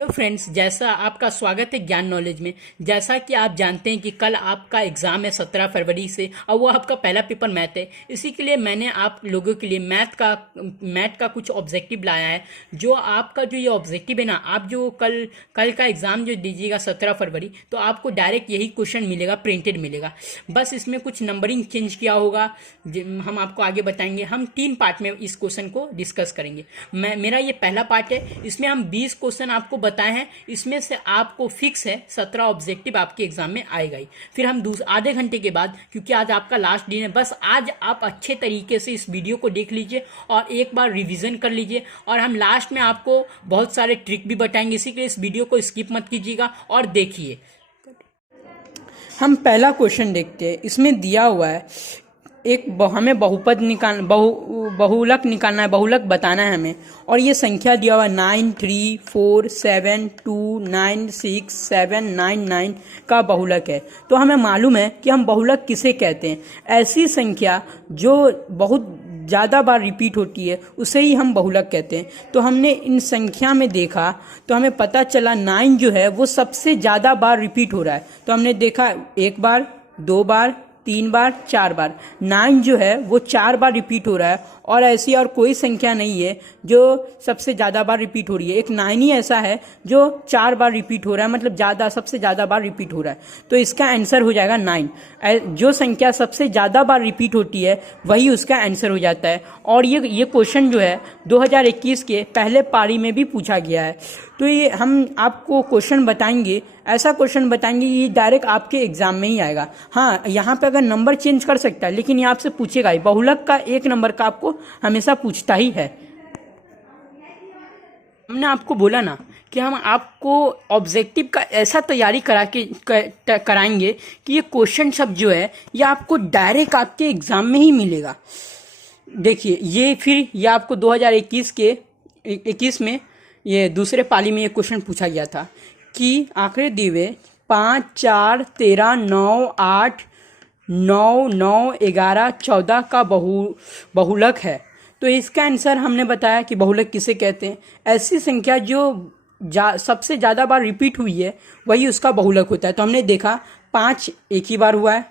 Hello friends, जैसा आपका स्वागत है ज्ञान नॉलेज में। जैसा कि आप जानते हैं कि कल आपका एग्ज़ाम है 17 फरवरी से, और वो आपका पहला पेपर मैथ है। इसी के लिए मैंने आप लोगों के लिए मैथ का कुछ ऑब्जेक्टिव लाया है। जो आपका जो ये ऑब्जेक्टिव है ना, आप जो कल कल का एग्ज़ाम जो दीजिएगा 17 फरवरी, तो आपको डायरेक्ट यही क्वेश्चन मिलेगा, प्रिंटेड मिलेगा। बस इसमें कुछ नंबरिंग चेंज किया होगा, हम आपको आगे बताएंगे। हम 3 पार्ट में इस क्वेश्चन को डिस्कस करेंगे। मेरा ये पहला पार्ट है, इसमें हम 20 क्वेश्चन आपको बताए हैं। इसमें से आपको फिक्स है 17 ऑब्जेक्टिव आपके एग्जाम में आएगा ही। फिर हम आधे घंटे के बाद, क्योंकि आज आपका लास्ट दिन है, बस आज आप अच्छे तरीके से इस वीडियो को देख लीजिए और एक बार रिवीजन कर लीजिए। और हम लास्ट में आपको बहुत सारे ट्रिक भी बताएंगे, इसी के लिए इस वीडियो को स्किप मत कीजिएगा और देखिए। हम पहला क्वेश्चन देखते हैं। इसमें दिया हुआ है हमें बहुलक निकालना है, बहुलक बताना है हमें। और ये संख्या दिया हुआ है 9347296799 का बहुलक है। तो हमें मालूम है कि हम बहुलक किसे कहते हैं। ऐसी संख्या जो बहुत ज़्यादा बार रिपीट होती है उसे ही हम बहुलक कहते हैं। तो हमने इन संख्या में देखा तो हमें पता चला 9 जो है वो सबसे ज़्यादा बार रिपीट हो रहा है। तो हमने देखा 1 बार, 2 बार, 3 बार, 4 बार। 9 जो है वो 4 बार रिपीट हो रहा है। और ऐसी और कोई संख्या नहीं है जो सबसे ज़्यादा बार रिपीट हो रही है। एक 9 ही ऐसा है जो 4 बार रिपीट हो रहा है, मतलब सबसे ज़्यादा बार रिपीट हो रहा है। तो इसका आंसर हो जाएगा 9। जो संख्या सबसे ज़्यादा बार रिपीट होती है वही उसका आंसर हो जाता है। और ये क्वेश्चन जो है 2021 के पहले पारी में भी पूछा गया है। तो ये हम आपको क्वेश्चन बताएंगे, ऐसा क्वेश्चन बताएंगे ये डायरेक्ट आपके एग्जाम में ही आएगा। हाँ, यहाँ पे अगर नंबर चेंज कर सकता है, लेकिन ये आपसे पूछेगा ही। बहुलक का 1 नंबर का आपको हमेशा पूछता ही है। हमने आपको बोला ना कि हम आपको ऑब्जेक्टिव का ऐसा तैयारी कराएंगे कि ये क्वेश्चन सब जो है ये आपको डायरेक्ट आपके एग्जाम में ही मिलेगा। देखिए, ये आपको 2021 में ये दूसरे पाली में ये क्वेश्चन पूछा गया था कि आंकड़े दिए हुए 5, 4, 13, 9, 8, 9, 9, 11, 14 का बहुलक है। तो इसका आंसर हमने बताया कि बहुलक किसे कहते हैं। ऐसी संख्या जो सबसे ज़्यादा बार रिपीट हुई है वही उसका बहुलक होता है। तो हमने देखा 5 एक ही बार हुआ है,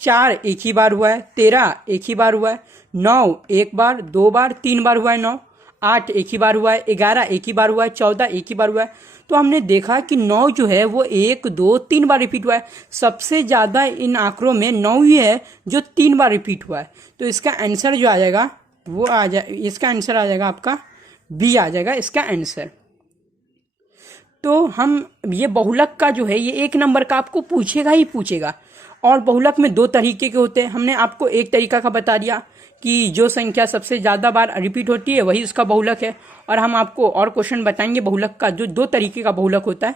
4 एक ही बार हुआ है, 13 एक ही बार हुआ है, 9 एक बार, 2 बार, 3 बार हुआ है, 9, 8 एक ही बार हुआ है, 11 एक ही बार हुआ है, 14 एक ही बार हुआ है। तो हमने देखा कि 9 जो है वो 1, 2, 3 बार रिपीट हुआ है। सबसे ज़्यादा इन आंकड़ों में 9 ही है जो 3 बार रिपीट हुआ है। तो इसका आंसर जो आ जाएगा इसका आंसर आ जाएगा आपका बी आ जाएगा इसका आंसर। तो हम ये बहुलक का जो है ये 1 नंबर का आपको पूछेगा ही पूछेगा। और बहुलक में 2 तरीके के होते हैं। हमने आपको एक तरीका का बता दिया कि जो संख्या सबसे ज़्यादा बार रिपीट होती है वही उसका बहुलक है। और हम आपको और क्वेश्चन बताएंगे बहुलक का जो 2 तरीके का बहुलक होता है।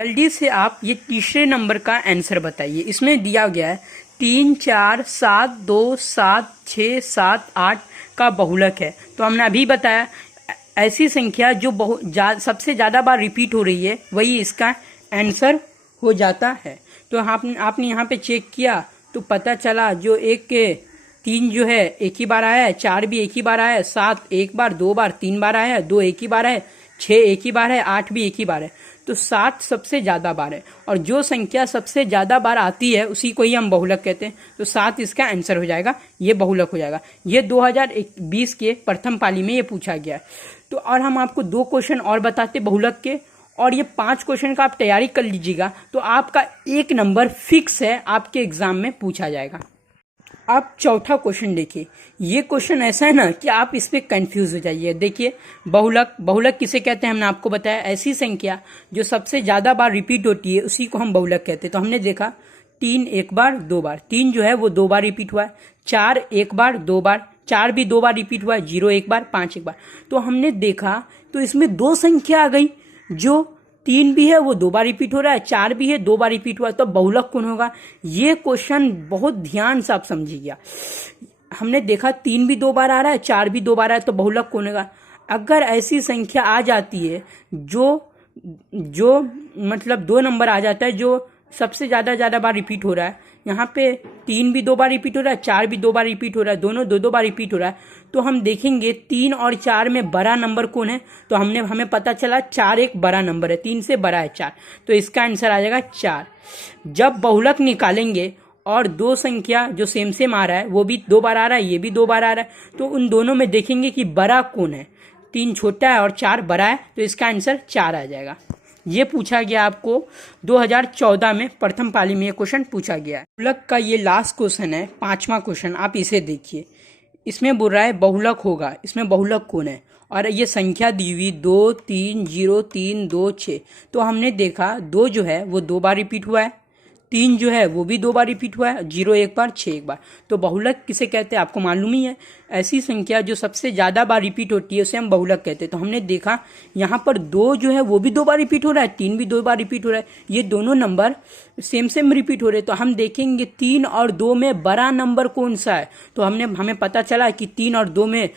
जल्दी से आप ये तीसरे नंबर का आंसर बताइए। इसमें दिया गया है 3, 4, 7, 2, 7, 6, 7, 8 का बहुलक है। तो हमने अभी बताया ऐसी संख्या जो सबसे ज़्यादा बार रिपीट हो रही है वही इसका आंसर हो जाता है। तो आपने यहाँ पे चेक किया तो पता चला जो 3 जो है एक ही बार आया है, 4 भी एक ही बार आया है, 7 एक बार, 2 बार, 3 बार आया है, 2 एक ही बार है, 6 एक ही बार है, 8 भी एक ही बार है। तो 7 सबसे ज़्यादा बार है। और जो संख्या सबसे ज़्यादा बार आती है उसी को ही हम बहुलक कहते हैं। तो 7 इसका आंसर हो जाएगा, ये बहुलक हो जाएगा। ये 2020 के प्रथम पाली में ये पूछा गया है। तो और हम आपको 2 क्वेश्चन और बताते बहुलक के, और ये 5 क्वेश्चन का आप तैयारी कर लीजिएगा तो आपका 1 नंबर फिक्स है आपके एग्जाम में पूछा जाएगा। आप चौथा क्वेश्चन देखिए। ये क्वेश्चन ऐसा है ना कि आप इस पे कंफ्यूज हो जाइए। देखिए, बहुलक किसे कहते हैं हमने आपको बताया। ऐसी संख्या जो सबसे ज़्यादा बार रिपीट होती है उसी को हम बहुलक कहते हैं। तो हमने देखा 3 एक बार, 2 बार। 3 जो है वो 2 बार रिपीट हुआ है, 4 एक बार, 2 बार, 4 भी 2 बार रिपीट हुआ है, 0 एक बार, 5 एक बार। तो हमने देखा तो इसमें 2 संख्या आ गई। जो 3 भी है वो 2 बार रिपीट हो रहा है, 4 भी है 2 बार रिपीट हुआ है, तो बहुलक कौन होगा। ये क्वेश्चन बहुत ध्यान से आप समझिएगा। हमने देखा 3 भी 2 बार आ रहा है, 4 भी 2 बार आ रहा है, तो बहुलक कौन होगा। अगर ऐसी संख्या आ जाती है जो मतलब 2 नंबर आ जाता है जो सबसे ज़्यादा बार रिपीट हो रहा है, यहाँ पे 3 भी 2 बार रिपीट हो रहा है, 4 भी 2 बार रिपीट हो रहा है, दोनों 2 बार रिपीट हो रहा है। तो हम देखेंगे 3 और 4 में बड़ा नंबर कौन है, तो हमें पता चला 4 एक बड़ा नंबर है, 3 से बड़ा है 4, तो इसका आंसर आ जाएगा 4। जब बहुलक निकालेंगे और दो संख्या जो सेम सेम आ रहा है, वो भी 2 बार आ रहा है, ये भी 2 बार आ रहा है, तो उन दोनों में देखेंगे कि बड़ा कौन है। 3 छोटा है और 4 बड़ा है, तो इसका आंसर 4 आ जाएगा। ये पूछा गया आपको 2014 में प्रथम पाली में ये क्वेश्चन पूछा गया है। बहुलक का ये लास्ट क्वेश्चन है, 5वां क्वेश्चन, आप इसे देखिए। इसमें बोल रहा है बहुलक होगा, इसमें बहुलक कौन है, और ये संख्या दी हुई 2 3 0 3 2 6। तो हमने देखा 2 जो है वो 2 बार रिपीट हुआ है, 3 जो है वो भी 2 बार रिपीट हुआ है, 0 एक बार, 6 एक बार। तो बहुलक किसे कहते हैं आपको मालूम ही है। ऐसी संख्या जो सबसे ज़्यादा बार रिपीट होती है उसे हम बहुलक कहते हैं। तो हमने देखा यहाँ पर 2 जो है वो भी 2 बार रिपीट हो रहा है, 3 भी 2 बार रिपीट हो रहा है, ये दोनों नंबर सेम सेम रिपीट हो रहे हैं। तो हम देखेंगे 3 और 2 में बड़ा नंबर कौन सा है, तो हमें पता चला कि 3 और 2 में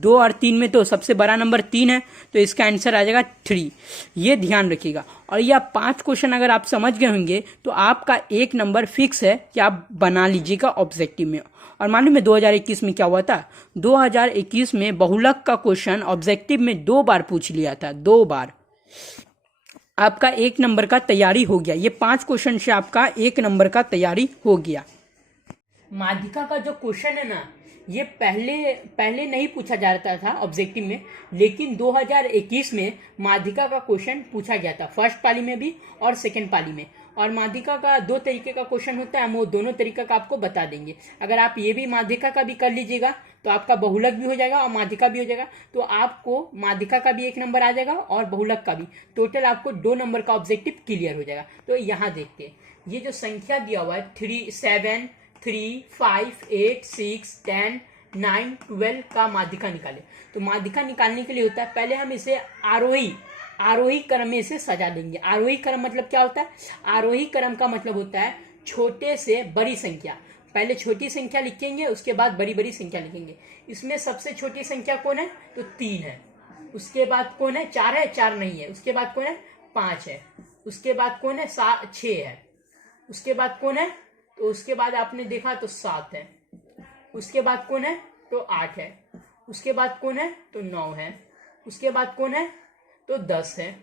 2 और 3 में तो सबसे बड़ा नंबर 3 है, तो इसका आंसर आ जाएगा 3। ये ध्यान रखिएगा। और यह 5 क्वेश्चन अगर आप समझ गए होंगे तो आपका 1 नंबर फिक्स है कि आप बना लीजिएगा ऑब्जेक्टिव में। और मालूम है 2021 में क्या हुआ था, 2021 में बहुलक का क्वेश्चन ऑब्जेक्टिव में 2 बार पूछ लिया था, 2 बार। आपका 1 नंबर का तैयारी हो गया। ये 5 क्वेश्चन से आपका 1 नंबर का तैयारी हो गया। माध्यिका का जो क्वेश्चन है ना, ये पहले नहीं पूछा जाता था ऑब्जेक्टिव में, लेकिन 2021 में माध्यिका का क्वेश्चन पूछा गया था, फर्स्ट पाली में भी और सेकंड पाली में। और माध्यिका का 2 तरीके का क्वेश्चन होता है, हम वो दोनों तरीका का आपको बता देंगे। अगर आप ये भी माध्यिका का भी कर लीजिएगा तो आपका बहुलक भी हो जाएगा और माध्यिका भी हो जाएगा, तो आपको माध्यिका का भी 1 नंबर आ जाएगा और बहुलक का भी। टोटल आपको 2 नंबर का ऑब्जेक्टिव क्लियर हो जाएगा। तो यहाँ देखते हैं, ये जो संख्या दिया हुआ है 3 7 3 5 8 6 10 9 12 का माध्यिका निकाले। तो माध्यिका निकालने के लिए होता है, पहले हम इसे आरोही क्रम में इसे सजा देंगे। आरोही क्रम मतलब क्या होता है, आरोही क्रम का मतलब होता है छोटे से बड़ी संख्या। पहले छोटी संख्या लिखेंगे, उसके बाद बड़ी बड़ी संख्या लिखेंगे। इसमें सबसे छोटी संख्या कौन है, तो 3 है। उसके बाद कौन है, 4 है, 4 नहीं है। उसके बाद कौन है, 5 है। उसके बाद कौन है, 6 है। उसके बाद कौन है, तो उसके बाद आपने देखा तो 7 है। उसके बाद कौन है, तो 8 है। उसके बाद कौन है, तो 9 है। उसके बाद कौन है, तो 10 है।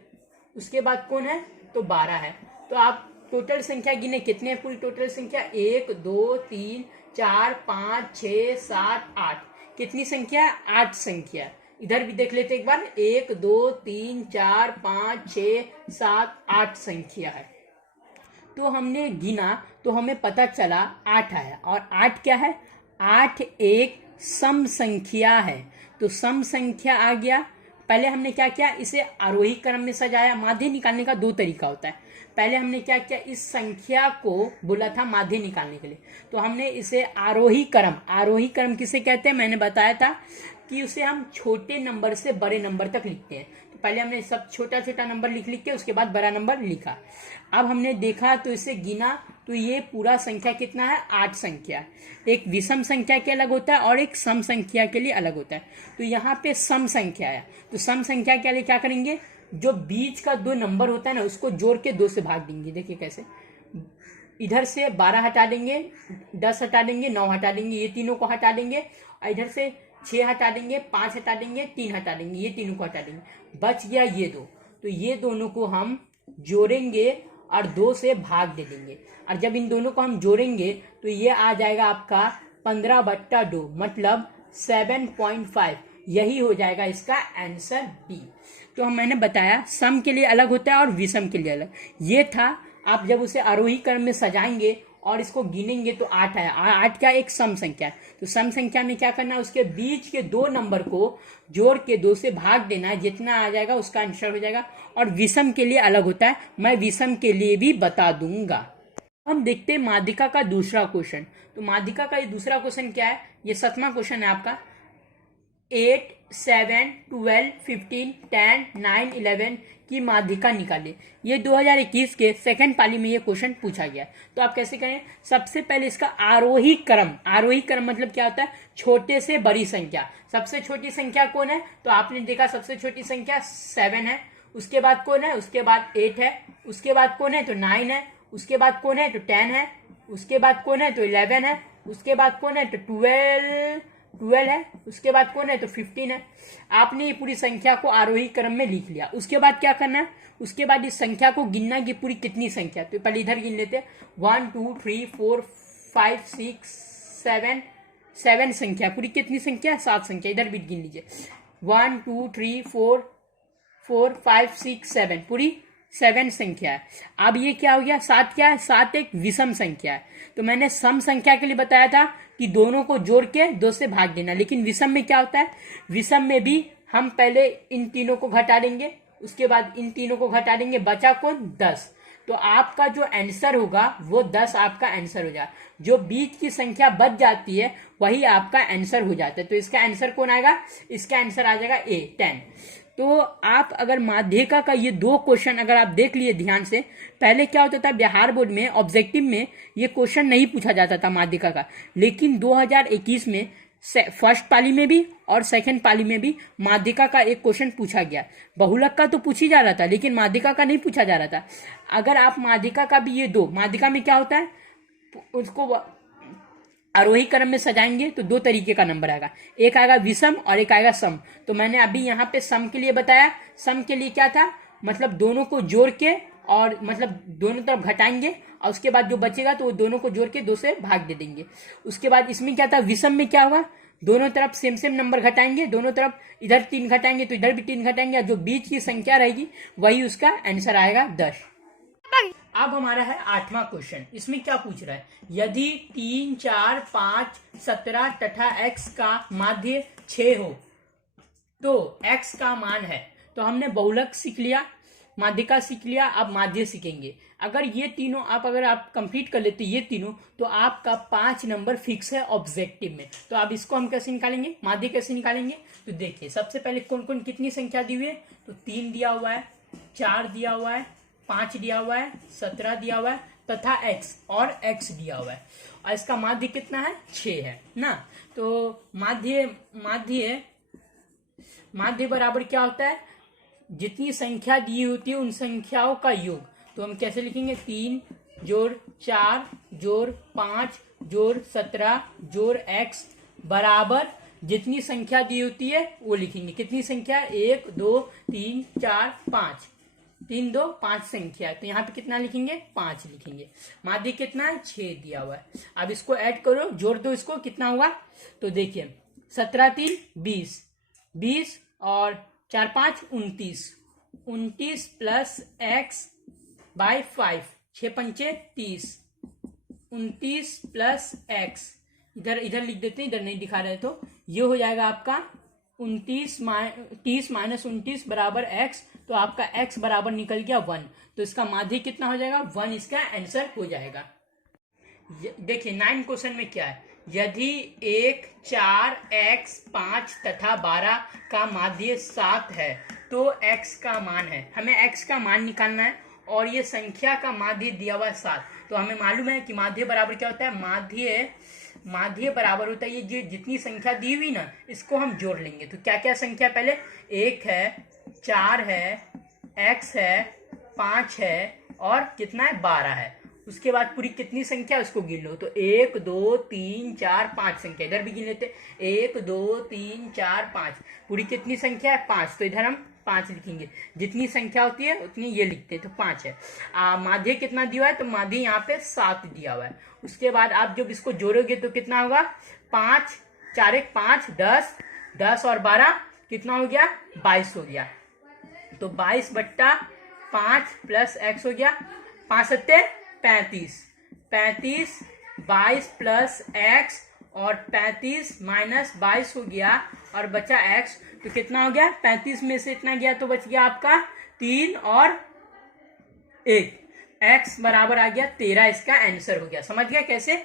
उसके बाद कौन है, तो 12 है। तो आप टोटल संख्या गिने, कितने है पूरी टोटल संख्या, 1 2 3 4 5 6 7 8। कितनी संख्या है, 8 संख्या। इधर भी देख लेते एक बार, 1 2 3 4 5 6 7 8 संख्या है। तो हमने गिना तो हमें पता चला 8 आया। और 8 क्या है, 8 एक सम संख्या है। तो सम संख्या आ गया। पहले हमने क्या किया, इसे आरोही क्रम में सजाया। माध्य निकालने का 2 तरीका होता है। पहले हमने क्या किया, इस संख्या को बोला था माध्य निकालने के लिए, तो हमने इसे आरोही क्रम किसे कहते हैं, मैंने बताया था कि उसे हम छोटे नंबर से बड़े नंबर तक लिखते हैं। तो पहले हमने सब छोटा छोटा नंबर लिख के उसके बाद बड़ा नंबर लिखा। अब हमने देखा तो इसे गिना तो ये पूरा संख्या कितना है, 8 संख्या। एक विषम संख्या के अलग होता है और एक सम संख्या के लिए अलग होता है। तो यहाँ पे सम संख्या है, तो सम संख्या के लिए क्या करेंगे, जो बीच का 2 नंबर होता है ना, उसको जोड़ के 2 से भाग देंगे। देखिए कैसे, इधर से 12 हटा देंगे, 10 हटा देंगे, 9 हटा देंगे, ये तीनों को हटा देंगे। और इधर से 6 हटा देंगे, 5 हटा देंगे, 3 हटा देंगे, ये तीनों को हटा देंगे। बच गया ये 2, तो ये दोनों को हम जोड़ेंगे और 2 से भाग दे देंगे। और जब इन दोनों को हम जोड़ेंगे तो ये आ जाएगा आपका 15/2, मतलब 7.5। यही हो जाएगा इसका आंसर बी। तो मैंने बताया सम के लिए अलग होता है और विषम के लिए अलग। ये था, आप जब उसे आरोही क्रम में सजाएंगे और इसको गिनेंगे तो 8 आया। 8 क्या, एक सम संख्या है। तो सम संख्या में क्या करना है, उसके बीच के 2 नंबर को जोड़ के 2 से भाग देना है, जितना आ जाएगा उसका आंसर हो जाएगा। और विषम के लिए अलग होता है, मैं विषम के लिए भी बता दूंगा। हम देखते हैं माध्यिका का दूसरा क्वेश्चन। तो माध्यिका का ये दूसरा क्वेश्चन क्या है, ये 7वां क्वेश्चन है आपका। 8 7 12 15 10 9 11 की माध्यिका निकाले। ये 2021 के सेकंड पाली में ये क्वेश्चन पूछा गया। तो आप कैसे करें, सबसे पहले इसका आरोही क्रम मतलब क्या होता है, छोटे से बड़ी संख्या। सबसे छोटी संख्या कौन है, तो आपने देखा सबसे छोटी संख्या 7 है। उसके बाद कौन है, उसके बाद 8 है। उसके बाद कौन है, तो 9 है। उसके बाद कौन है, तो 10 है। उसके बाद कौन है तो 11 है, उसके बाद कौन है तो 12 है, उसके बाद कौन है तो 15 है। आपने ये पूरी संख्या को आरोही क्रम में लिख लिया। उसके बाद क्या करना है, उसके बाद इस संख्या को गिनना कि पूरी कितनी संख्या। तो पहले इधर गिन लेते हैं 1 2 3 4 5 6 7 संख्या, पूरी कितनी संख्या, 7 संख्या। इधर भी गिन लीजिए 1 2 3 4 5 6 7, पूरी 7 संख्या है। अब ये क्या हो गया, 7 क्या है, 7 एक विषम संख्या है। तो मैंने सम संख्या के लिए बताया था कि दोनों को जोड़ के 2 से भाग देना, लेकिन विषम में क्या होता है, विषम में भी हम पहले इन तीनों को घटा देंगे, उसके बाद इन तीनों को घटा देंगे, बचा कौन 10। तो आपका जो आंसर होगा वो 10 आपका आंसर हो जाए। जो बीच की संख्या बच जाती है वही आपका आंसर हो जाता है। तो इसका आंसर कौन आएगा, इसका आंसर आ जाएगा ए 10। तो आप अगर माध्यिका का ये 2 क्वेश्चन अगर आप देख लिए ध्यान से, पहले क्या होता था बिहार बोर्ड में ऑब्जेक्टिव में ये क्वेश्चन नहीं पूछा जाता था माध्यिका का, लेकिन 2021 में फर्स्ट पाली में भी और सेकंड पाली में भी माध्यिका का एक क्वेश्चन पूछा गया। बहुलक का तो पूछ ही जा रहा था, लेकिन माध्यिका का नहीं पूछा जा रहा था। अगर आप माध्यिका का भी ये 2, माध्यिका में क्या होता है, उसको आरोही क्रम में सजाएंगे तो 2 तरीके का नंबर आएगा, एक आएगा विषम और एक आएगा सम। तो मैंने अभी यहाँ पे सम के लिए बताया। सम के लिए क्या था, मतलब दोनों को जोड़ के और मतलब दोनों तरफ घटाएंगे और उसके बाद जो बचेगा तो वो दोनों को जोड़ के 2 से भाग दे देंगे। उसके बाद इसमें क्या था, विषम में क्या होगा, दोनों तरफ सेम नंबर घटाएंगे, दोनों तरफ इधर 3 घटाएंगे तो इधर भी 3 घटाएंगे, और जो बीच की संख्या रहेगी वही उसका आंसर आएगा 10। अब हमारा है 8वां क्वेश्चन। इसमें क्या पूछ रहा है, यदि 3 4 5 17 तथा x का माध्य 6 हो तो x का मान है। तो हमने बहुलक सीख लिया, माध्यिका सीख लिया, अब माध्य सीखेंगे। अगर ये तीनों अगर आप कंप्लीट कर लेते ये तीनों, तो आपका 5 नंबर फिक्स है ऑब्जेक्टिव में। तो अब इसको हम कैसे निकालेंगे, माध्य कैसे निकालेंगे, तो देखिए सबसे पहले कौन कौन कितनी संख्या दी हुई है, तो 3 दिया हुआ है, 4 दिया हुआ है, 5 दिया हुआ है, 17 दिया हुआ है तथा x और x दिया हुआ है, और इसका माध्य कितना है 6 है ना। तो माध्य बराबर क्या होता है, जितनी संख्या दी होती है उन संख्याओं का योग। तो हम कैसे लिखेंगे, 3 जोड़ 4 जोड़ 5 जोड़ 17 जोड़ x बराबर जितनी संख्या दी होती है वो लिखेंगे। कितनी संख्या, 1 2 3 4 5, 3 2 5 संख्या, तो यहाँ पे कितना लिखेंगे, 5 लिखेंगे। माध्य कितना है 6 दिया हुआ है। अब इसको ऐड करो, जोड़ दो इसको, कितना हुआ, तो देखिए 17 3 20, 20 और 4 5 29, 29 प्लस x बाई 5, 6 पंचे 30, 29 प्लस x, इधर लिख देते हैं, इधर नहीं दिखा रहे, तो ये हो जाएगा आपका 30 माइनस 29 बराबर x। तो आपका x बराबर निकल गया 1। तो इसका माध्य कितना हो जाएगा, 1 इसका आंसर हो जाएगा। देखिए 9 क्वेश्चन में क्या है, यदि 1 4 x 5 तथा 12 का माध्य 7 है तो x का मान है। हमें x का मान निकालना है और ये संख्या का माध्य दिया हुआ है 7। तो हमें मालूम है कि माध्य बराबर क्या होता है, माध्य बराबर होता है ये जितनी संख्या दी हुई ना इसको हम जोड़ लेंगे। तो क्या क्या संख्या, पहले 1 है, 4 है, x है, 5 है और कितना है 12 है। उसके बाद पूरी कितनी संख्या उसको गिन लो, तो 1 2 3 4 5 संख्या, इधर भी गिन लेते 1 2 3 4 5, पूरी कितनी संख्या है 5। तो इधर हम 5 लिखेंगे, जितनी संख्या होती है उतनी ये लिखते हैं, तो 5 है। माध्य कितना दिया हुआ है, तो माध्य यहाँ पे 7 दिया हुआ है। उसके बाद आप जब इसको जोड़ोगे तो कितना होगा, 5 4 1 5 10, 10 और 12 कितना हो गया 22 हो गया। तो 22 बट्टा 5 प्लस x हो गया, 5 सत्ते 35, 35 22 प्लस x और 35 माइनस 22 हो गया और बचा x। तो कितना हो गया, 35 में से इतना गया तो बच गया आपका 3 और 1, x बराबर आ गया 13। इसका आंसर हो गया। समझ गया कैसे।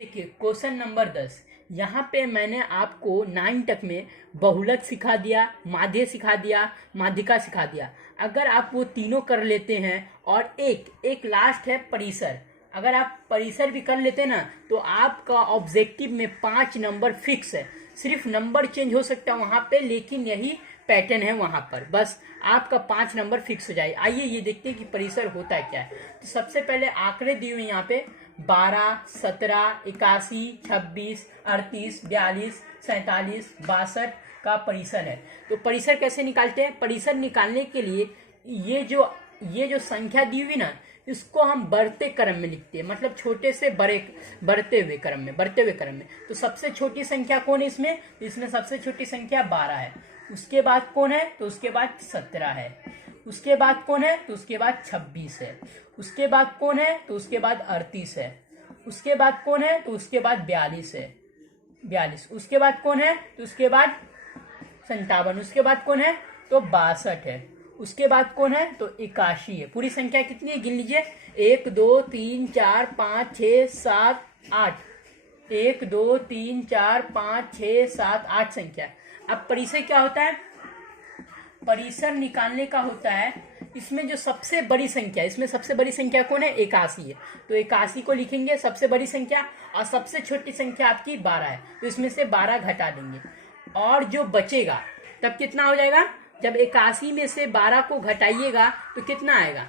देखिए क्वेश्चन नंबर 10, यहाँ पे मैंने आपको 9 तक में बहुलक सिखा दिया, माध्य सिखा दिया, माध्यिका सिखा दिया। अगर आप वो तीनों कर लेते हैं और एक लास्ट है परिसर, अगर आप परिसर भी कर लेते हैं ना तो आपका ऑब्जेक्टिव में 5 नंबर फिक्स है। सिर्फ नंबर चेंज हो सकता है वहाँ पे, लेकिन यही पैटर्न है वहाँ पर, बस आपका 5 नंबर फिक्स हो जाए। आइए ये देखते हैं कि परिसर होता है क्या है। तो सबसे पहले आंकड़े दिए हुए यहाँ पे 12, 17, 81, 26, 38, 42, 47, 62 का परिसर है। तो परिसर कैसे निकालते हैं? परिसर निकालने के लिए ये जो संख्या दी हुई ना, इसको हम बढ़ते क्रम में लिखते हैं, मतलब छोटे से बड़े बढ़ते हुए क्रम में। तो सबसे छोटी संख्या कौन है इसमें? इसमें सबसे छोटी संख्या 12 है। उसके बाद कौन है? तो उसके बाद 17 है। उसके बाद कौन है? तो उसके बाद 26 है। उसके बाद कौन है? तो उसके बाद 38 है। उसके बाद कौन है? तो उसके बाद 42 है। 42। उसके बाद कौन है? तो उसके बाद 57। उसके बाद कौन है? तो 62 है। उसके बाद कौन है? तो 81 है। पूरी संख्या कितनी है? गिन लीजिए। 1 2 3 4 5 6 7 8। 1 2 3 4 5 6 7 8 संख्या। अब परिसर क्या होता है? परिसर निकालने का होता है, इसमें जो सबसे बड़ी संख्या, इसमें सबसे बड़ी संख्या कौन है? 81 है। तो 81 को लिखेंगे सबसे बड़ी संख्या, और सबसे छोटी संख्या आपकी 12 है, तो इसमें से 12 घटा देंगे, और जो बचेगा तब कितना हो जाएगा? जब 81 में से 12 को घटाइएगा तो कितना आएगा?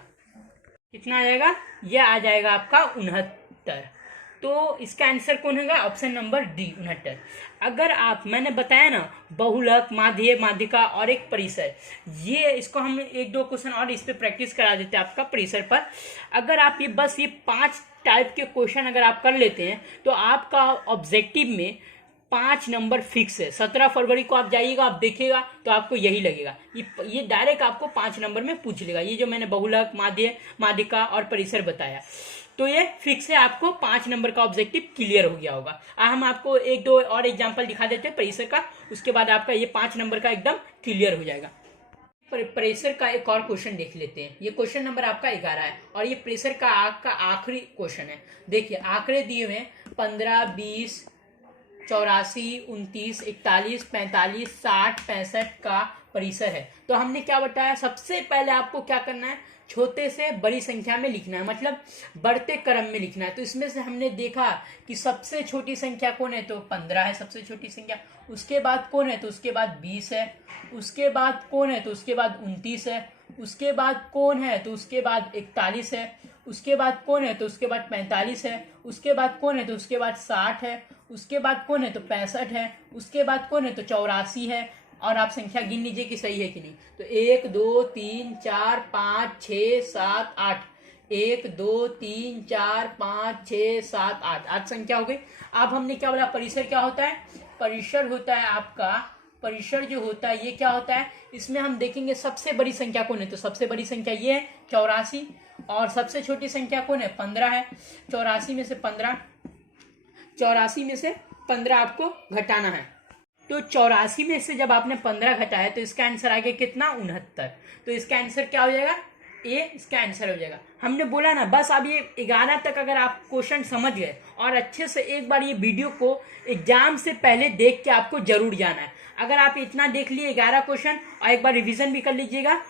कितना आ जाएगा? यह आ जाएगा आपका 69। तो इसका आंसर कौन होगा? Option number D, 69। अगर आप, मैंने बताया ना, बहुलक, माध्य, माध्यिका और एक परिसर, ये इसको हम 1-2 क्वेश्चन और इस पे प्रैक्टिस करा देते हैं आपका परिसर पर। अगर आप ये 5 टाइप के क्वेश्चन अगर आप कर लेते हैं तो आपका ऑब्जेक्टिव में 5 नंबर फिक्स है। 17 फरवरी को आप जाइएगा, आप देखिएगा तो आपको यही लगेगा, ये डायरेक्ट आपको 5 नंबर में पूछ लेगा। ये जो मैंने बहुलक, माध्य, माध्यिका और परिसर बताया, तो ये फिक्स है, आपको 5 नंबर का ऑब्जेक्टिव क्लियर हो गया होगा। हम आपको 1-2 और एग्जाम्पल दिखा देते हैं परिसर का, उसके बाद आपका ये 5 नंबर का एकदम क्लियर हो जाएगा। प्रेशर का एक और क्वेश्चन देख लेते हैं। ये क्वेश्चन नंबर आपका 11 है, और ये प्रेशर का आपका आखिरी क्वेश्चन है। देखिए आंकड़े दिए हुए 15, 20, 84, 29, 41, 45, 60, 65 का परिसर है। तो हमने क्या बताया? सबसे पहले आपको क्या करना है? छोटे से बड़ी संख्या में लिखना है, मतलब बढ़ते क्रम में लिखना है। तो इसमें से हमने देखा कि सबसे छोटी संख्या कौन है? तो 15 है सबसे छोटी संख्या। उसके बाद कौन है? तो उसके बाद 20 है। उसके बाद कौन है? तो उसके बाद 29 है। उसके बाद कौन है? तो उसके बाद 41 है। उसके बाद कौन है? तो उसके बाद 45 है। उसके बाद कौन है? तो उसके बाद 60 है। उसके बाद कौन है? तो 65 है। उसके बाद कौन है? तो 84 है। और आप संख्या गिन लीजिए कि सही है कि नहीं। तो 1 2 3 4 5 6 7 8। 1 2 3 4 5 6 7 8, 8 संख्या हो गई। अब हमने क्या बोला? परिसर क्या होता है? परिसर होता है आपका, परिसर जो होता है ये क्या होता है? इसमें हम देखेंगे सबसे बड़ी संख्या कौन है? तो सबसे बड़ी संख्या ये है 84, और सबसे छोटी संख्या कौन है? 15 है। 84 में से 15 आपको घटाना है। तो 84 में से जब आपने 15 घटाया तो इसका आंसर आ गया कितना? 69। तो इसका आंसर क्या हो जाएगा? ए इसका आंसर हो जाएगा। हमने बोला ना, बस अब ये 11 तक अगर आप क्वेश्चन समझ गए और अच्छे से एक बार ये वीडियो को एग्जाम से पहले देख के आपको जरूर जाना है। अगर आप इतना देख लिए 11 क्वेश्चन और एक बार रिवीजन भी कर लीजिएगा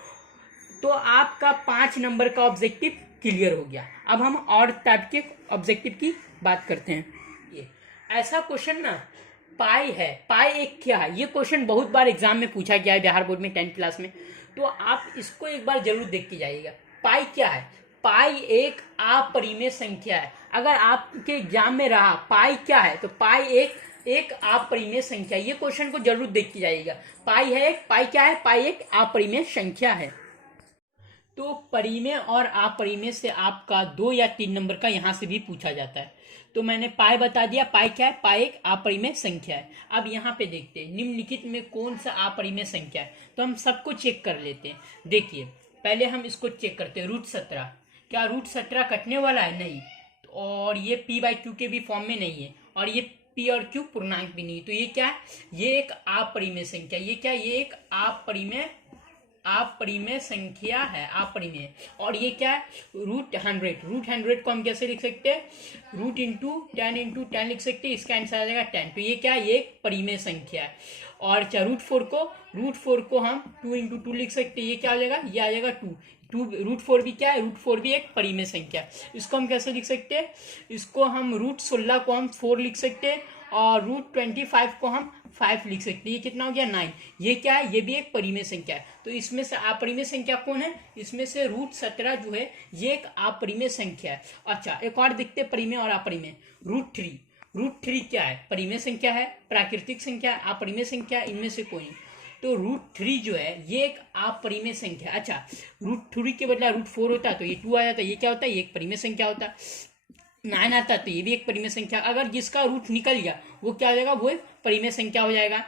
तो आपका 5 नंबर का ऑब्जेक्टिव क्लियर हो गया। अब हम और टाइप के ऑब्जेक्टिव की बात करते हैं। ये ऐसा क्वेश्चन ना, पाई है, पाई एक क्या है? ये क्वेश्चन बहुत बार एग्जाम में पूछा गया है बिहार बोर्ड में 10th क्लास में, तो आप इसको एक बार जरूर देख के जाइएगा। पाई क्या है? पाई एक अपरिमेय संख्या है। अगर आपके एग्जाम में रहा पाई क्या है, तो पाई एक अपरिमेय संख्या। ये क्वेश्चन को जरूर देख के जाइएगा। पाई है एक, पाई क्या है? पाई एक अपरिमेय संख्या है। तो परिमेय और अपरिमेय से आपका 2 या 3 नंबर का यहां से भी पूछा जाता है। तो मैंने पाई बता दिया। पाई क्या है? पाई एक अपरिमेय संख्या है। अब यहाँ पे देखते हैं निम्नलिखित में कौन सा अपरिमेय संख्या है, तो हम सबको चेक कर लेते हैं। देखिए पहले हम इसको चेक करते हैं। √17, क्या √17 कटने वाला है? नहीं। और ये p/q के भी फॉर्म में नहीं है, और ये p और q पूर्णांक भी नहीं। तो ये क्या है? ये एक अपरिमेय संख्या। ये क्या? ये एक अपरिमेय संख्या है, अपरिमेय। और ये क्या है? √100 को हम कैसे लिख सकते हैं? रूट इंटू 10 लिख सकते हैं। इसका आंसर आ जाएगा 10। तो ये क्या है? ये एक परिमेय संख्या है। और √4 को हम 2 × 2 लिख सकते हैं। ये क्या आ जाएगा? ये आ जाएगा 2। √4 भी क्या है? √4 भी एक परिमेय संख्या है। इसको हम कैसे लिख सकते हैं? इसको हम √16 को हम 4 लिख सकते हैं, और √25 को हम 5 लिख सकते हैं। ये कितना हो गया 9। ये क्या है, ये भी एक परिमेय संख्या है। तो इसमें से अपरिमेय संख्या कौन है, इसमें से √17 जो है ये एक अपरिमेय संख्या है। अच्छा, एक और देखते हैं परिमेय और अपरिमेय। √3, √3 क्या है, परिमेय संख्या है, प्राकृतिक संख्या, अपरिमेय संख्या, इनमें से कोई। तो √3 जो है ये एक अपरिमेय संख्या। अच्छा, √3 के बदला √4 होता है तो ये 2 आ जाता है। ये क्या होता है, ये एक परिमेय संख्या होता है। 9 आता है तो ये भी एक परिमेय संख्या। अगर जिसका रूट निकल गया वो क्या हो जाएगा, वो एक परिमेय संख्या हो जाएगा।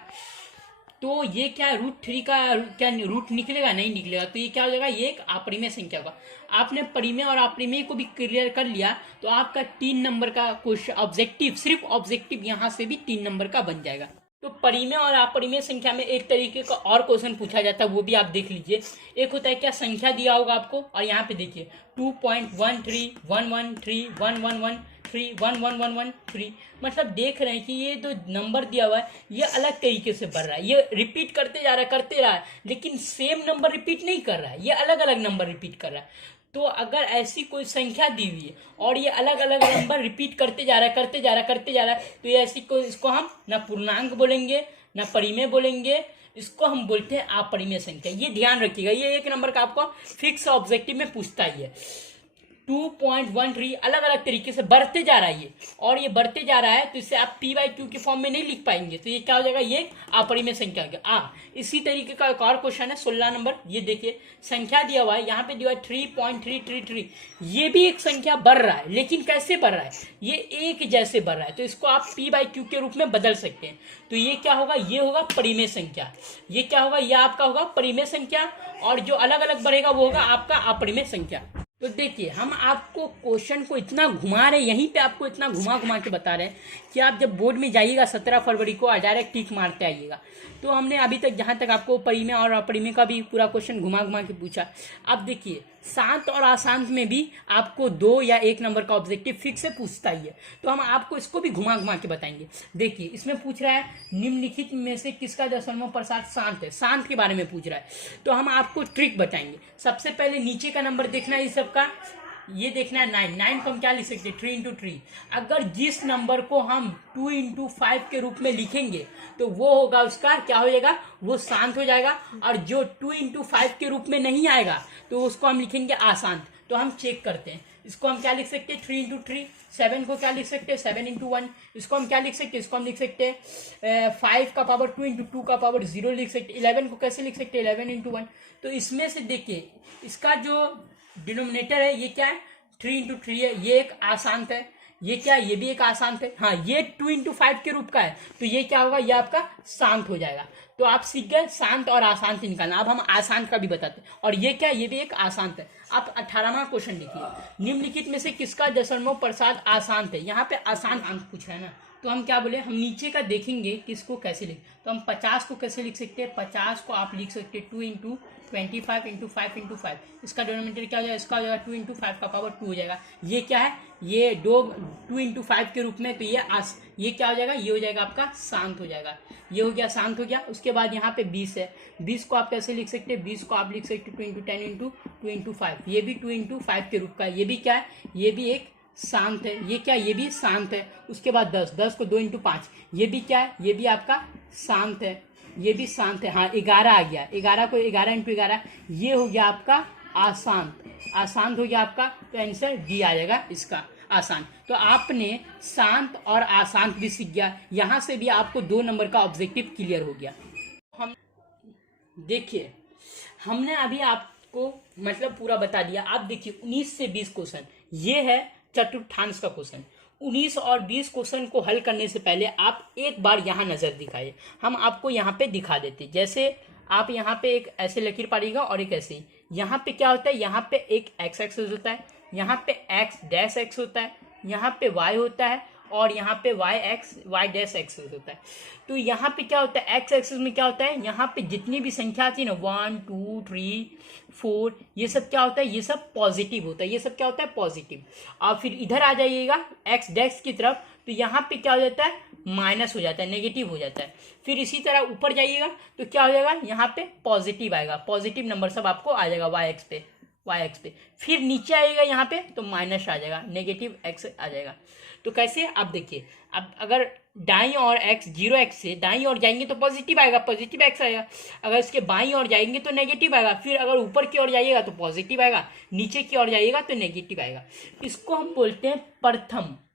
तो ये क्या √3 का क्या रूट निकलेगा, नहीं निकलेगा, तो ये क्या हो जाएगा, ये एक अपरिमेय संख्या होगा। आपने परिमेय और अपरिमेय को भी क्लियर कर लिया तो आपका 3 नंबर का क्वेश्चन ऑब्जेक्टिव, सिर्फ ऑब्जेक्टिव यहाँ से भी 3 नंबर का बन जाएगा। तो परिमेय और अपरिमेय संख्या में एक तरीके का और क्वेश्चन पूछा जाता है, वो भी आप देख लीजिए। एक होता है क्या, संख्या दिया होगा आपको और यहाँ पे देखिए 2.1311311113111113, मतलब देख रहे हैं कि ये जो नंबर दिया हुआ है ये अलग तरीके से बढ़ रहा है, ये रिपीट करते जा रहा है, करते रहा है, लेकिन सेम नंबर रिपीट नहीं कर रहा है, ये अलग अलग नंबर रिपीट कर रहा है। तो अगर ऐसी कोई संख्या दी हुई है और ये अलग अलग नंबर रिपीट करते जा रहा है, करते जा रहा है, करते जा रहा है, तो ये ऐसी को, इसको हम ना पूर्णांक बोलेंगे ना परिमेय बोलेंगे, इसको हम बोलते हैं अपरिमेय संख्या। ये ध्यान रखिएगा, ये एक नंबर का आपको फिक्स ऑब्जेक्टिव में पूछता ही है। 2.13 अलग अलग तरीके से बढ़ते जा रहा है ये, और ये बढ़ते जा रहा है तो इसे आप p/q के फॉर्म में नहीं लिख पाएंगे, तो ये क्या हो जाएगा, ये अपरिमेय संख्या हो गया। इसी तरीके का एक और क्वेश्चन है 16 नंबर। ये देखिए संख्या दिया हुआ है, यहाँ पे दिया हुआ है 3.333, ये भी एक संख्या बढ़ रहा है, लेकिन कैसे बढ़ रहा है, ये एक जैसे बढ़ रहा है, तो इसको आप p/q के रूप में बदल सकते हैं। तो ये क्या होगा, ये होगा परिमेय संख्या। ये क्या होगा, ये आपका होगा परिमेय संख्या, और जो अलग अलग बढ़ेगा वो होगा आपका अपरिमेय संख्या। तो देखिए हम आपको क्वेश्चन को इतना घुमा रहे हैं, यहीं पे आपको इतना घुमा घुमा के बता रहे हैं कि आप जब बोर्ड में जाइएगा 17 फरवरी को डायरेक्ट टिक मारते आइएगा। तो हमने अभी तक जहाँ तक आपको परिमेय और अपरिमेय का भी पूरा क्वेश्चन घुमा घुमा के पूछा। अब देखिए शांत और अशांत में भी आपको 2 या 1 नंबर का ऑब्जेक्टिव फिक्स से पूछता ही है, तो हम आपको इसको भी घुमा घुमा के बताएंगे। देखिए इसमें पूछ रहा है निम्नलिखित में से किसका दशमलव प्रसाद शांत है, शांत के बारे में पूछ रहा है, तो हम आपको ट्रिक बताएंगे। सबसे पहले नीचे का नंबर देखना है, इस सबका ये देखना है 9 को हम क्या लिख सकते हैं, 3 इंटू 3। अगर जिस नंबर को हम 2 इंटू 5 के रूप में लिखेंगे तो वो होगा उसका क्या हो जाएगा, वो शांत हो जाएगा, और जो 2 इंटू 5 के रूप में नहीं आएगा तो उसको हम लिखेंगे अशांत। तो हम चेक करते हैं, इसको हम क्या लिख सकते हैं 3 इंटू 3। 7 को क्या लिख सकते हैं 7 इंटू 1। इसको हम क्या लिख सकते हैं, इसको हम लिख सकते हैं 5 का पावर 2 इंटू 2 का पावर 0 लिख सकते हैं। 11 को कैसे लिख सकते हैं 11 इंटू 1। तो इसमें से देखिए इसका जो डिनोमिनेटर है ये क्या है 3 इंटू 3 है, ये एक अशांत है। ये क्या है, ये भी एक अशांत है। हाँ, ये 2 इंटू 5 के रूप का है, तो ये क्या होगा, ये आपका शांत हो जाएगा। तो आप सीख गए शांत और अशांत निकालना। अब हम अशांत का भी बताते हैं, और ये क्या, ये भी एक अशांत है। आप 18वां क्वेश्चन देखिए, निम्नलिखित में से किसका दशमलव प्रसाद अशांत है। यहाँ पे अशांत अंक पूछ रहा है ना, तो हम क्या बोले, हम नीचे का देखेंगे किसको कैसे लिख, तो हम 50 को कैसे लिख सकते हैं, 50 को आप लिख सकते हैं 2 इंटू 25 इंटू 5 इंटू 5। इसका डिनोमिनेटर क्या हो जाएगा, इसका हो जाएगा 2 इंटू 5 का पावर 2 हो जाएगा। ये क्या है, ये 2 इंटू 5 के रूप में, तो ये क्या हो जाएगा, ये हो जाएगा आपका शांत हो जाएगा। ये हो गया शांत हो गया। उसके बाद यहाँ पे 20 है, 20 को आप कैसे लिख सकते हैं, 20 को आप लिख सकते हैं 2 इंटू 10 इंटू 2 इंटू 5। ये भी 2 इंटू 5 के रूप का है, ये भी क्या है, ये भी एक शांत है। ये क्या, ये भी शांत है। उसके बाद 10 को 2 इंटू 5, ये भी क्या है, ये भी आपका शांत है, ये भी शांत है। हाँ 11 आ गया, 11 को 11 इंटू 11, ये हो गया आपका अशांत, अशांत हो गया आपका। तो आंसर डी आ जाएगा इसका, आसान। तो आपने शांत और अशांत भी सीख गया, यहाँ से भी आपको 2 नंबर का ऑब्जेक्टिव क्लियर हो गया। हम देखिए हमने अभी आपको मतलब पूरा बता दिया। आप देखिए 19 से 20 क्वेश्चन, ये है चतुर्थांश का क्वेश्चन। 19 और 20 क्वेश्चन को हल करने से पहले आप एक बार यहाँ नजर दिखाइए, हम आपको यहाँ पे दिखा देते। जैसे आप यहाँ पे एक ऐसे लकीर पारिएगा और एक ऐसे ही। यहाँ पे क्या होता है, यहाँ पे एक एक्स एक्सिस होता है, यहाँ पे एक्स डैश एक्स होता है, यहाँ पे वाई होता है, और यहाँ पे वाई डैश एक्सिस होता है। तो यहाँ पे क्या होता है, एक्स एक्सिस में क्या होता है, यहाँ पे जितनी भी संख्या आती है ना 1 2 3 4, ये सब क्या होता है, ये सब पॉजिटिव होता है, ये सब क्या होता है पॉजिटिव। और फिर इधर आ जाइएगा एक्स डैश की तरफ, तो यहाँ पे क्या हो जाता है, माइनस हो जाता है, नेगेटिव हो जाता है। फिर इसी तरह ऊपर जाइएगा तो क्या हो जाएगा, यहाँ पे पॉजिटिव आएगा, पॉजिटिव नंबर सब आपको आ जाएगा वाई एक्स पे। फिर नीचे आएगा यहाँ पे तो माइनस आ जाएगा, नेगेटिव एक्स आ जाएगा। तो कैसे, आप देखिए, अब अगर दाईं और x 0x से दाईं ओर जाएंगे तो पॉजिटिव आएगा, पॉजिटिव x आएगा। अगर इसके बाईं ओर जाएंगे तो नेगेटिव आएगा। फिर अगर ऊपर की ओर जाइएगा तो पॉजिटिव आएगा, नीचे की ओर जाइएगा तो नेगेटिव आएगा। इसको हम बोलते हैं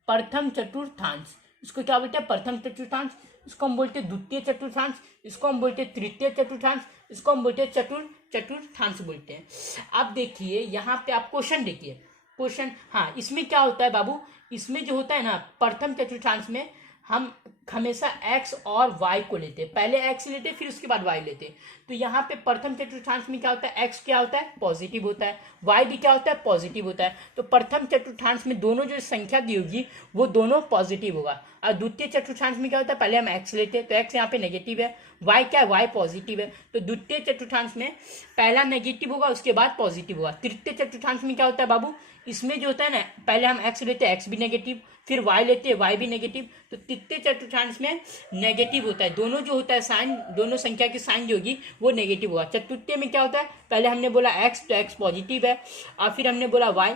प्रथम चतुर्थांश। इसको क्या बोलते हैं, प्रथम चतुर्थांश। इसको हम बोलते हैं द्वितीय चतुर्थांश। इसको हम बोलते हैं तृतीय चतुर्थांश। इसको हम बोलते हैं चतुर्थांश बोलते हैं। अब देखिए यहाँ पे आप क्वेश्चन देखिए, क्वेश्चन, हाँ, इसमें क्या होता है बाबू, इसमें जो होता है ना प्रथम चतुर्थांश में हम हमेशा x और y को लेते हैं, पहले x लेते हैं फिर उसके बाद y लेते हैं। तो यहाँ पे प्रथम चतुर्थांश में क्या होता है, x क्या होता है, पॉजिटिव होता है, y भी क्या होता है, पॉजिटिव होता है। तो प्रथम चतुर्थांश में दोनों जो संख्या दी होगी वो दोनों पॉजिटिव होगा। और द्वितीय चतुर्थांश में क्या होता है, पहले हम x लेते हैं तो x यहाँ पे नेगेटिव है, y क्या है, y पॉजिटिव है। तो द्वितीय चतुर्थांश में पहला नेगेटिव होगा उसके बाद पॉजिटिव होगा। तृतीय चतुर्थांश में क्या होता है बाबू, इसमें जो होता है ना, पहले हम x लेते हैं, x भी नेगेटिव, फिर y लेते हैं, y भी नेगेटिव। तो तृतीय चतुर्थांश में नेगेटिव होता है, दोनों जो होता है साइन, दोनों संख्या की साइन जो होगी वो नेगेटिव होगा। चतुर्थीय में क्या होता है, पहले हमने बोला x तो x पॉजिटिव है, और फिर हमने बोला y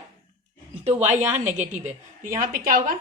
तो y यहाँ नेगेटिव है। तो यहाँ पे क्या होगा,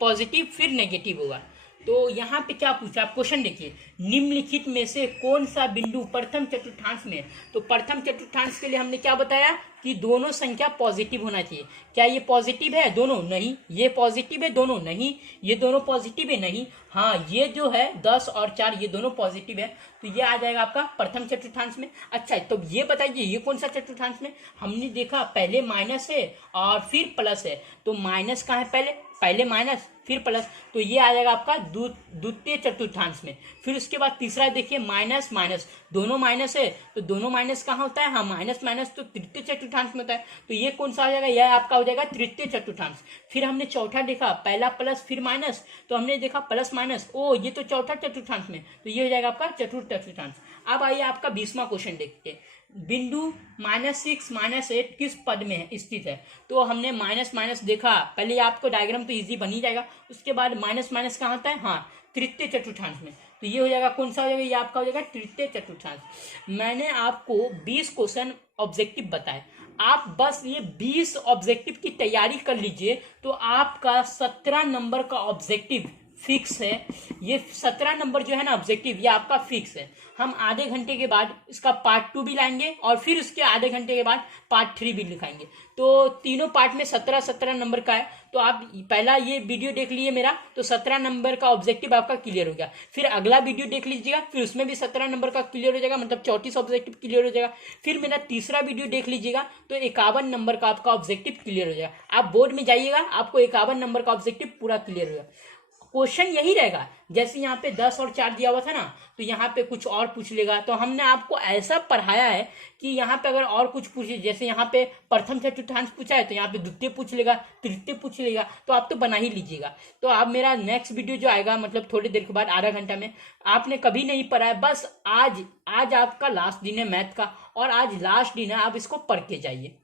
पॉजिटिव फिर नेगेटिव होगा। तो यहाँ पे क्या पूछा, आप क्वेश्चन देखिए, निम्नलिखित में से कौन सा बिंदु प्रथम चतुर्थांश में है। तो प्रथम चतुर्थांश के लिए हमने क्या बताया कि दोनों संख्या पॉजिटिव होना चाहिए। क्या ये पॉजिटिव है दोनों, नहीं। ये पॉजिटिव है दोनों, नहीं। ये दोनों पॉजिटिव है, नहीं। हाँ, ये जो है 10 और 4 ये दोनों पॉजिटिव है, तो ये आ जाएगा आपका प्रथम चतुर्थांश में। अच्छा, तो ये बताइए ये कौन सा चतुर्थांश में, हमने देखा पहले माइनस है और फिर प्लस है। तो माइनस कहाँ है, पहले माइनस फिर प्लस, तो ये आ जाएगा आपका द्वितीय चतुर्थांश में। फिर उसके बाद तीसरा देखिए, माइनस माइनस, दोनों माइनस है तो दोनों माइनस कहाँ होता है, हाँ, माइनस माइनस तो तृतीय चतुर्थांश में होता है। तो ये कौन सा हो जाएगा, यह आपका हो जाएगा तृतीय चतुर्थांश। फिर हमने चौथा देखा, पहला प्लस फिर माइनस, तो हमने देखा प्लस माइनस, ओ ये तो चौथा चतुर्थांश में, तो ये हो जाएगा आपका चतुर्थ चतुर्थांश। अब आइए आपका 20वां क्वेश्चन देखते हैं। बिंदु -6 -8 किस पद में स्थित है। तो हमने माइनस माइनस देखा, पहले आपको डायग्राम तो इजी बन ही जाएगा, उसके बाद माइनस माइनस कहाँ होता है, हाँ, तृतीय चतुर्थांश में। तो ये हो जाएगा कौन सा हो जाएगा, ये आपका हो जाएगा तृतीय चतुर्थांश। मैंने आपको 20 क्वेश्चन ऑब्जेक्टिव बताए, आप बस ये 20 ऑब्जेक्टिव की तैयारी कर लीजिए तो आपका 17 नंबर का ऑब्जेक्टिव फिक्स है। ये 17 नंबर जो है ना ऑब्जेक्टिव, ये आपका फिक्स है। हम आधे घंटे के बाद इसका पार्ट 2 भी लाएंगे और फिर उसके आधे घंटे के बाद पार्ट 3 भी लिखाएंगे। तो तीनों पार्ट में 17 नंबर का है। तो आप पहला ये वीडियो देख लीजिए मेरा, तो 17 नंबर का ऑब्जेक्टिव आपका क्लियर हो गया। फिर अगला वीडियो देख लीजिएगा, फिर उसमें भी 17 नंबर का क्लियर हो जाएगा, मतलब 34 ऑब्जेक्टिव क्लियर हो जाएगा। फिर मेरा तीसरा वीडियो देख लीजिएगा तो 51 नंबर का आपका ऑब्जेक्टिव क्लियर हो जाएगा। आप बोर्ड में जाइएगा, आपको 51 नंबर का ऑब्जेक्टिव पूरा क्लियर होगा। क्वेश्चन यही रहेगा, जैसे यहाँ पे 10 और 4 दिया हुआ था ना, तो यहाँ पे कुछ और पूछ लेगा। तो हमने आपको ऐसा पढ़ाया है कि यहाँ पे अगर और कुछ पूछे, जैसे यहाँ पे प्रथम चतुर्थांश पूछा है तो यहाँ पे द्वितीय पूछ लेगा, तृतीय पूछ लेगा, तो आप तो बना ही लीजिएगा। तो आप मेरा नेक्स्ट वीडियो जो आएगा, मतलब थोड़ी देर के बाद, आधा घंटा में, आपने कभी नहीं पढ़ा है, बस आज आपका लास्ट दिन है मैथ का, और आज लास्ट दिन है, आप इसको पढ़ के जाइए।